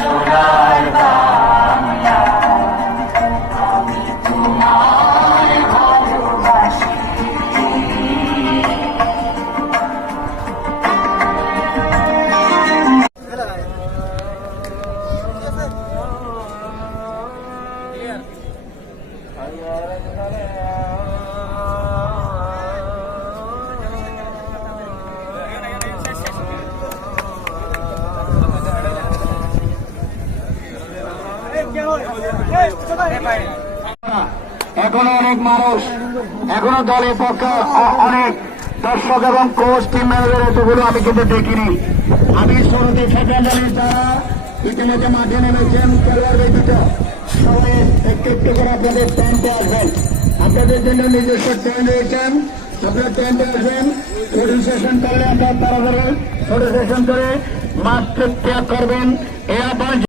সোনার বাংলা, আমি তোমায় ভালোবাসি। এখনো অনেক মানুষ, এখনো দলের পক্ষে অনেক দর্শক এবং কোচ টিম ম্যানেজার এতগুলো আমি কিন্তু দেখিনি। আমি শুরুতে সেকেন্ডারি যারা ইতিমধ্যে মাঠে নেমেছেন খেলোয়াড় ব্যতীত সবাই একটু একটু করে আপনাদের ট্যান্টে আসবেন। আপনাদের জন্য নিজস্ব ট্যান্ট রয়েছেন, আপনার ট্যান্টে আসবেন। ফটো সেশন করলে আপনার তাড়াতাড়ি ফটো সেশন করে মাঠ ত্যাগ করবেন। এই আহ্বান